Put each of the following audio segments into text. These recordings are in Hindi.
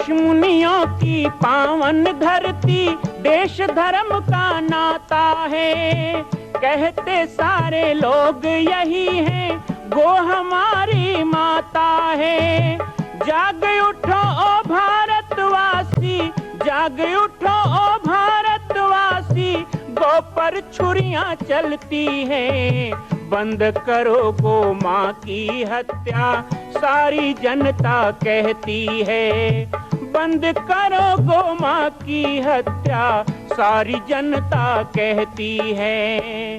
ऋषि मुनियों की पावन धरती, देश धर्म का नाता है। कहते सारे लोग यही हैं, गो हमारी माता है। जाग उठो ओ भारतवासी, जाग उठो ओ भारतवासी, गो पर छुरियां चलती हैं। बंद करो गो माँ की हत्या, सारी जनता कहती है। बंद करो गो माँ की हत्या, सारी जनता कहती है।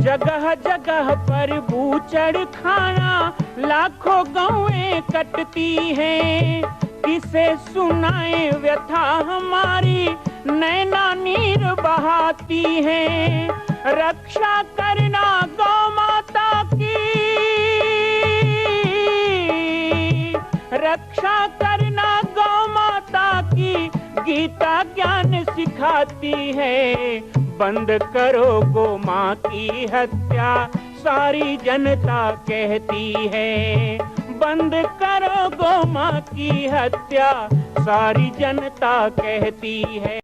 जगह जगह पर बूचड़ खाना, लाखों गौएं कटती हैं। किसे सुनाए व्यथा हमारी, नैना नीर बहाती हैं। रक्षा करना गौ माता की, रक्षा करना गौ माता की, गीता ज्ञान सिखाती है। बंद करो गो माँ की हत्या, सारी जनता कहती है। बंद करो गो माँ की हत्या, सारी जनता कहती है।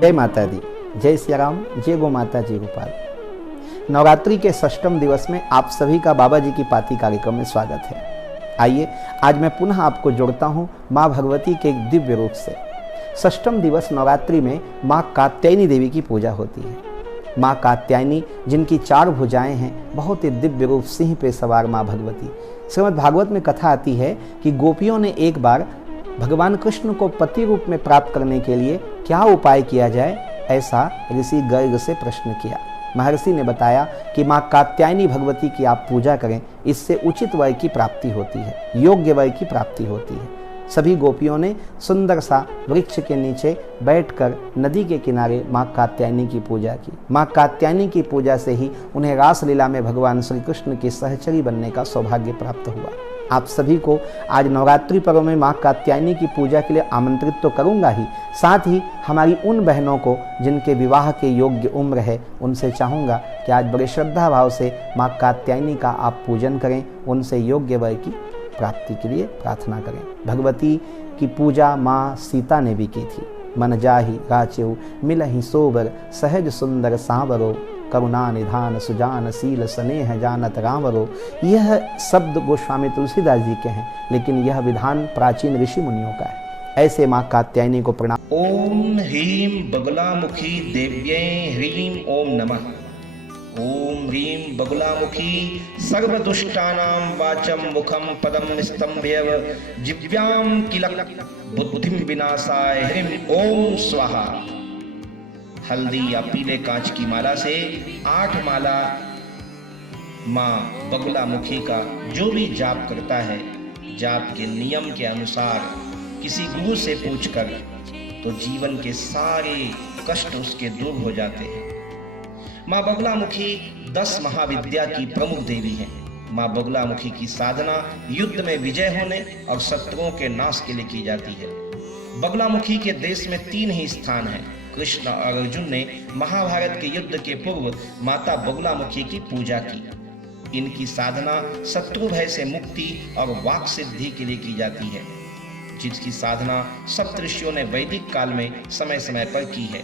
जय माता दी, जय सिया राम, जय गो माता, जय गोपाल। नवरात्रि के षष्ठम दिवस में आप सभी का बाबा जी की पाती कार्यक्रम में स्वागत है। आइए आज मैं पुनः आपको जोड़ता हूँ माँ भगवती के एक दिव्य रूप से। षष्ठम दिवस नवरात्रि में माँ कात्यायनी देवी की पूजा होती है। माँ कात्यायनी जिनकी 4 भुजाएं हैं, बहुत ही दिव्य रूप सिंह पे सवार माँ भगवती। श्रीमद् भागवत में कथा आती है कि गोपियों ने एक बार भगवान कृष्ण को पति रूप में प्राप्त करने के लिए क्या उपाय किया जाए, ऐसा ऋषि गर्ग से प्रश्न किया। महर्षि ने बताया कि माँ कात्यायनी भगवती की आप पूजा करें, इससे उचित वर की प्राप्ति होती है, योग्य वर की प्राप्ति होती है। सभी गोपियों ने सुंदर सा वृक्ष के नीचे बैठकर नदी के किनारे माँ कात्यायनी की पूजा की। माँ कात्यायनी की पूजा से ही उन्हें रासलीला में भगवान श्री कृष्ण के सहचरी बनने का सौभाग्य प्राप्त हुआ। आप सभी को आज नवरात्रि पर्व में माँ कात्यायनी की पूजा के लिए आमंत्रित तो करूंगा ही, साथ ही हमारी उन बहनों को जिनके विवाह के योग्य उम्र है, उनसे चाहूँगा कि आज बड़े श्रद्धा भाव से माँ कात्यायनी का आप पूजन करें, उनसे योग्य वर की प्राप्ति के लिए प्रार्थना करें। भगवती की पूजा माँ सीता ने भी की थी। मन जाहि राचेउ मिलहि सोबर, सहज सुंदर सांवरो, करुणा निधान सुजान शील स्नेह जानत रावरो। यह शब्द गोस्वामी तुलसीदास जी के हैं, लेकिन यह विधान प्राचीन ऋषि मुनियों का है। ऐसे माँ कात्यायनी को प्रणाम। ओम ह्रीं बगुलामुखी देव्यै ह्रीं ओम नमः। ओम ह्रीं बगुलामुखी सर्वदुष्टानां वाचं मुखं पदं स्तंभ्य जिह्वां किलक बुद्धिं विनाशाय ह्रीं ओम स्वाहा। हल्दी या पीले कांच की माला से 8 माला माँ बगुलामुखी का जो भी जाप करता है, जाप के नियम के अनुसार किसी गुरु से पूछकर, तो जीवन के सारे कष्ट उसके दूर हो जाते हैं। माँ बगुलामुखी 10 महाविद्या की प्रमुख देवी है। माँ बगुलामुखी की साधना युद्ध में विजय होने और शत्रुओं के नाश के लिए की जाती है। बगुलामुखी के देश में 3 ही स्थान हैं। कृष्ण और अर्जुन ने महाभारत के युद्ध के पूर्व माता बगुलामुखी की पूजा की। इनकी साधना शत्रु भय से मुक्ति और वाक सिद्धि के लिए की जाती है, जिसकी साधना सप्तऋषियों ने वैदिक काल में समय समय पर की है।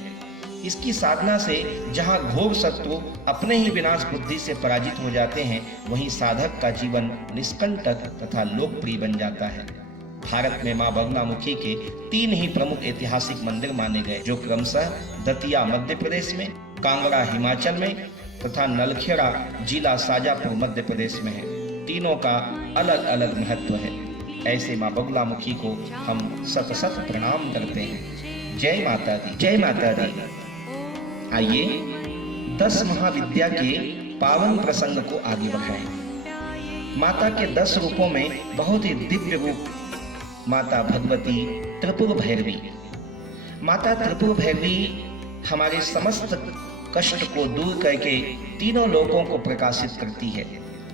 इसकी साधना से जहां घोर शत्रु अपने ही विनाश बुद्धि से पराजित हो जाते हैं, वहीं साधक का जीवन निष्कंटक तथा लोकप्रिय बन जाता है। भारत में माँ बगुलामुखी के 3 ही प्रमुख ऐतिहासिक मंदिर माने गए, जो क्रमशः दतिया मध्य प्रदेश में, कांगड़ा हिमाचल में तथा नलखेड़ा जिला शाजापुर मध्य प्रदेश में है। तीनों का अलग अलग महत्व है। ऐसे माँ बगुलामुखी को हम सत सत प्रणाम करते हैं। जय माता दी, जय माता दी। आइए 10 महाविद्या के पावन प्रसंग को आगे बढ़ाएं। माता के 10 रूपों में बहुत ही दिव्य रूप माता भगवती त्रिपुर भैरवी। माता त्रिपुर भैरवी हमारे समस्त कष्ट को दूर करके तीनों लोकों को प्रकाशित करती है।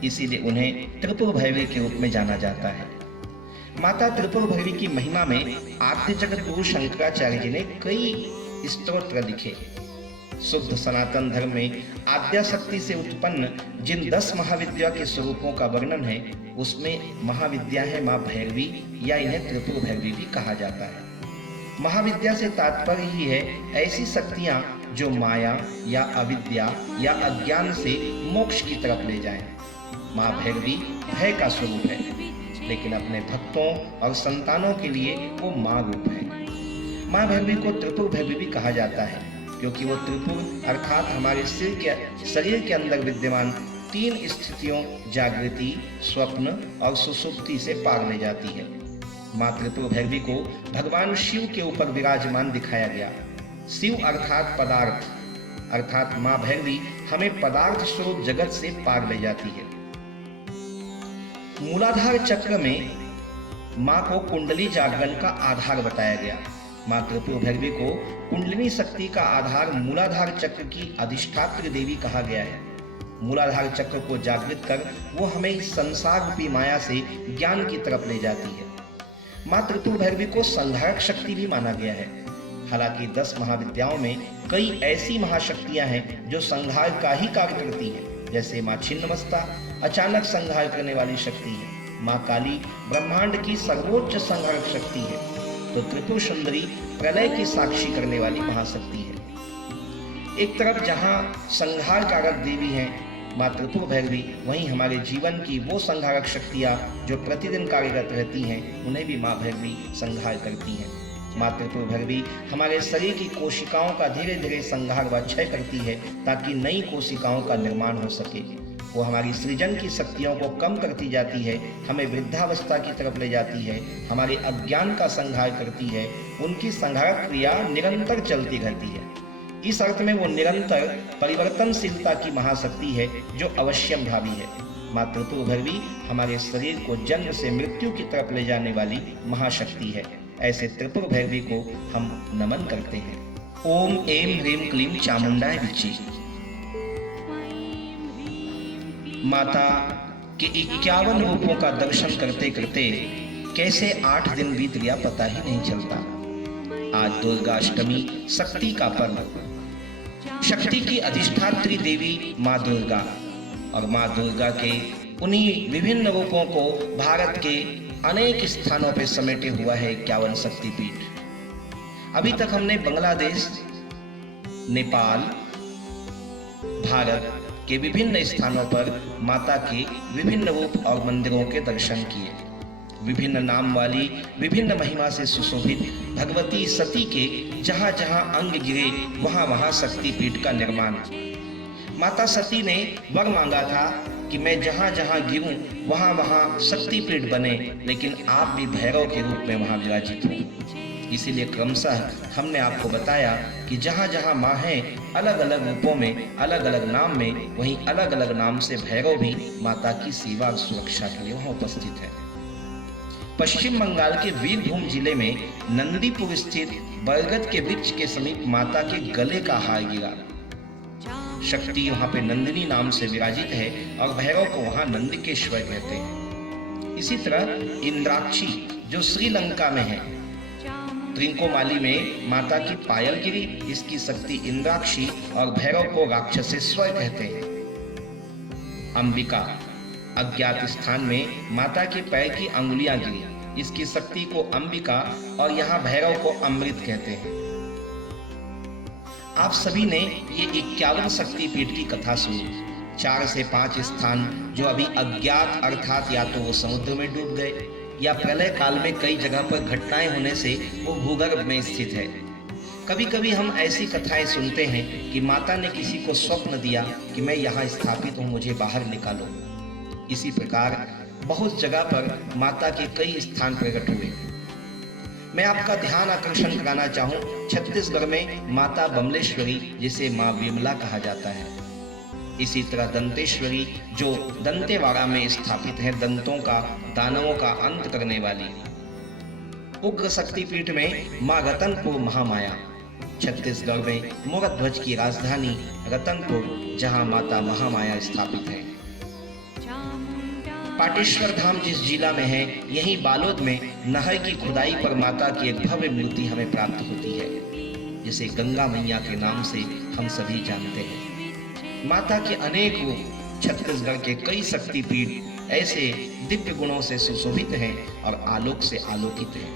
इसीलिए उन्हें त्रिपुर भैरवी के रूप में जाना जाता है। माता त्रिपुर भैरवी की महिमा में आद्य जगत गुरु शंकराचार्य जी ने कई स्तोत्र लिखे। शुद्ध सनातन धर्म में आद्या शक्ति से उत्पन्न जिन 10 महाविद्या के स्वरूपों का वर्णन है, उसमें महाविद्या है माँ भैरवी, या इन्हें त्रिपुर भैरवी भी कहा जाता है। महाविद्या से तात्पर्य ही है ऐसी शक्तियां जो माया या अविद्या या अज्ञान से मोक्ष की तरफ ले जाएं। माँ भैरवी भय का स्वरूप है, लेकिन अपने भक्तों और संतानों के लिए वो माँ रूप है। माँ भैरवी को त्रिपुर भैरवी भी कहा जाता है, क्योंकि वो त्रिपुर अर्थात हमारे शरीर के अंदर विद्यमान 3 स्थितियों जागृति, स्वप्न और सुसुप्ति से पार ले जाती है। माँ त्रिपुर भैरवी को भगवान शिव के ऊपर विराजमान दिखाया गया। शिव अर्थात पदार्थ, अर्थात माँ भैरवी हमें पदार्थ स्वरूप जगत से पार ले जाती है। मूलाधार चक्र में माँ को कुंडली जागरण का आधार बताया गया। माँ त्रिपुर भैरवी को कुंडलिनी शक्ति का आधार मूलाधार चक्र की अधिष्ठात्री देवी कहा गया है। मूलाधार चक्र को जागृत कर वो हमें इस संसार रूपी माया से ज्ञान की तरफ ले जाती है। माँ त्रिपुर भैरवी को संहारक शक्ति भी माना गया है। हालांकि 10 महाविद्याओं में कई ऐसी महाशक्तियां हैं जो संहार का ही कार्य करती हैं, जैसे माँ छिन्नमस्ता अचानक संहार करने वाली शक्ति है, माँ काली ब्रह्मांड की सर्वोच्च संहारक शक्ति है, तो त्रिपुर सुंदरी प्रलय की साक्षी करने वाली महाशक्ति है। एक तरफ जहां संहार कारक देवी हैं माँ त्रिपुर भैरवी, वहीं हमारे जीवन की वो संहारक शक्तियाँ जो प्रतिदिन कार्यरत रहती हैं, उन्हें भी माँ भैरवी संहार करती हैं। माँ त्रिपुर भैरवी हमारे शरीर की कोशिकाओं का धीरे धीरे संहार व क्षय करती है, ताकि नई कोशिकाओं का निर्माण हो सके। वो हमारी सृजन की शक्तियों को कम करती जाती है, हमें वृद्धावस्था की तरफ ले जाती है, हमारे अज्ञान का संहार करती है। उनकी संहारक क्रिया निरंतर चलती रहती है। इस अर्थ में वो निरंतर परिवर्तनशीलता की महाशक्ति है जो अवश्यंभावी है। माँ त्रिपुर भैरवी हमारे शरीर को जन्म से मृत्यु की तरफ ले जाने वाली महाशक्ति है। ऐसे त्रिपुर भैरवी को हम नमन करते हैं। ओम ऐं ह्रीं क्लीं चामुंडाय विच्चे। माता के 51 रूपों का दर्शन करते करते कैसे 8 दिन बीत गया पता ही नहीं चलता। आज दुर्गाष्टमी, शक्ति का पर्व। शक्ति की अधिष्ठात्री देवी माँ दुर्गा, और माँ दुर्गा के उन्हीं विभिन्न रूपों को भारत के अनेक स्थानों पर समेटे हुआ है 51 शक्तिपीठ। अभी तक हमने बांग्लादेश, नेपाल, भारत के विभिन्न स्थानों पर माता के विभिन्न रूप और मंदिरों के दर्शन किए। विभिन्न नाम वाली, विभिन्न महिमा से सुशोभित भगवती सती के जहां जहां अंग गिरे वहां वहां शक्तिपीठ का निर्माण। माता सती ने वर मांगा था कि मैं जहां जहां गिरूं वहां वहां शक्तिपीठ बने, लेकिन आप भी भैरव के रूप में वहां विराजित हो। इसीलिए क्रमशः हमने आपको बताया कि जहां जहां माँ है अलग अलग रूपों में, अलग अलग नाम में, वहीं अलग अलग नाम से भैरव भी माता की सेवा और सुरक्षा के लिए वहां उपस्थित है। पश्चिम बंगाल के वीरभूम जिले में नंदीपुर स्थित बरगद के वृक्ष के समीप माता के गले का हार गिरा। शक्ति वहां पे नंदिनी नाम से विराजित है और भैरव को वहां नंदिकेश्वर कहते हैं। इसी तरह इंद्राक्षी जो श्रीलंका में है, त्रिंकोमाली में माता की पायल गिरी, इसकी शक्ति इंद्राक्षी, और भैरव को राक्षसेश्वर कहते हैं। अंबिका अज्ञात स्थान में माता के पैर की अंगुलियां गिरी, इसकी शक्ति को अंबिका, और यहाँ भैरव को अमृत कहते हैं। आप सभी ने ये 51 शक्तिपीठ की कथा सुनी। 4 से 5 स्थान जो अभी अज्ञात अर्थात या तो वो समुद्र में डूब गए या प्रलय काल में कई जगह पर घटनाएं होने से वो भूगर्भ में स्थित है। कभी कभी हम ऐसी कथाएं सुनते हैं कि माता ने किसी को स्वप्न दिया कि मैं यहाँ स्थापित हूँ, मुझे बाहर निकालो। इसी प्रकार बहुत जगह पर माता के कई स्थान प्रकट हुए। मैं आपका ध्यान आकर्षण कराना चाहूँ छत्तीसगढ़ में माता बमलेश्वरी, जिसे माँ विमला कहा जाता है। इसी तरह दंतेश्वरी जो दंतेवाड़ा में स्थापित है, दंतों का, दानवों का अंत करने वाली। उग्र शक्तिपीठ में माँ रतनपुर महामाया। छत्तीसगढ़ में मोरध्वज की राजधानी रतनपुर, जहाँ माता महामाया स्थापित है। पाटेश्वर धाम जिस जिला में है, यही बालोद में नहर की खुदाई पर माता की एक भव्य मूर्ति हमें प्राप्त होती है, जिसे गंगा मैया के नाम से हम सभी जानते हैं। माता के अनेक रूप, छत्तीसगढ़ के कई शक्तिपीठ ऐसे दिव्य गुणों से सुशोभित हैं और आलोक से आलोकित हैं।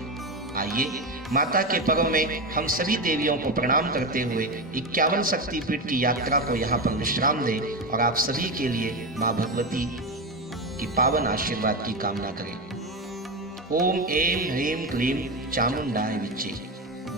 आइए माता के पर्व में हम सभी देवियों को प्रणाम करते हुए 51 शक्तिपीठ की यात्रा को यहाँ पर विश्राम दें और आप सभी के लिए माँ भगवती की पावन आशीर्वाद की कामना करें। ओम ऐं ह्रीं क्लीं चामुंडाय विच्चे।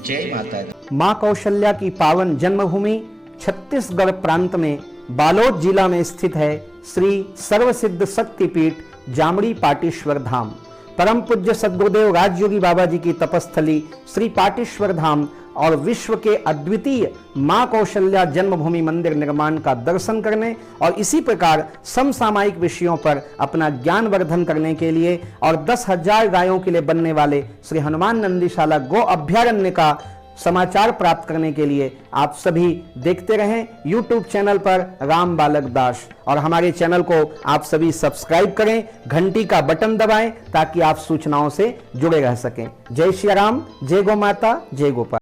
जय माता दी। मां कौशल्या की पावन जन्मभूमि छत्तीसगढ़ प्रांत में बालोद जिला में स्थित है श्री सर्वसिद्ध शक्तिपीठ जामड़ी पाटेश्वर धाम। परम पूज्य सद्गुरुदेव राजयोगी बाबा जी की तपस्थली श्री पाटेश्वर धाम और विश्व के अद्वितीय मां कौशल्या जन्मभूमि मंदिर निर्माण का दर्शन करने और इसी प्रकार समसामयिक विषयों पर अपना ज्ञान वर्धन करने के लिए और 10,000 गायों के लिए बनने वाले श्री हनुमान नंदीशाला गो अभ्यारण्य का समाचार प्राप्त करने के लिए आप सभी देखते रहें YouTube चैनल पर राम बालक दास, और हमारे चैनल को आप सभी सब्सक्राइब करें, घंटी का बटन दबाएं ताकि आप सूचनाओं से जुड़े रह सकें। जय श्री राम, जय गो माता, जय गोपाल।